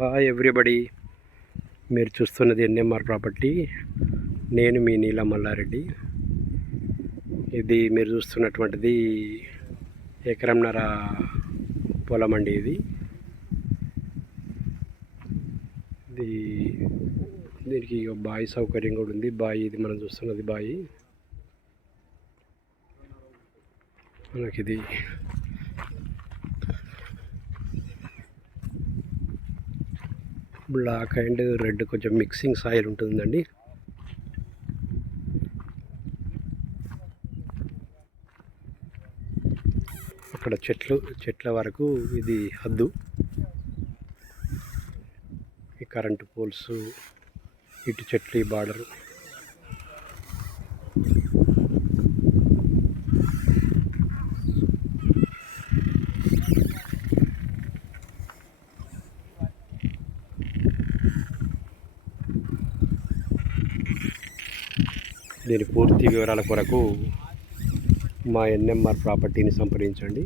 Hi everybody, మీరు చూస్తున్నది NMR property. నేను మీ నీల మల్లారెడ్డి. ఇది మీరు చూస్తున్నటువంటిది ఎకరంన్నర పొలం అండి. దీనికి బావి సౌకర్యం కూడా ఉంది. బావి ఇది మనం చూస్తున్నది బావి. మనకిది బ్లాక్ అండ్ రెడ్ కొంచెం మిక్సింగ్ సాయిల్ ఉంటుందండి. అక్కడ చెట్ల వరకు ఇది హద్దు. ఈ కరెంటు పోల్స్, ఇటు చెట్లు, ఈ బార్డరు. దీని పూర్తి వివరాల కొరకు మా ఎన్ఎంఆర్ ప్రాపర్టీని సంప్రదించండి.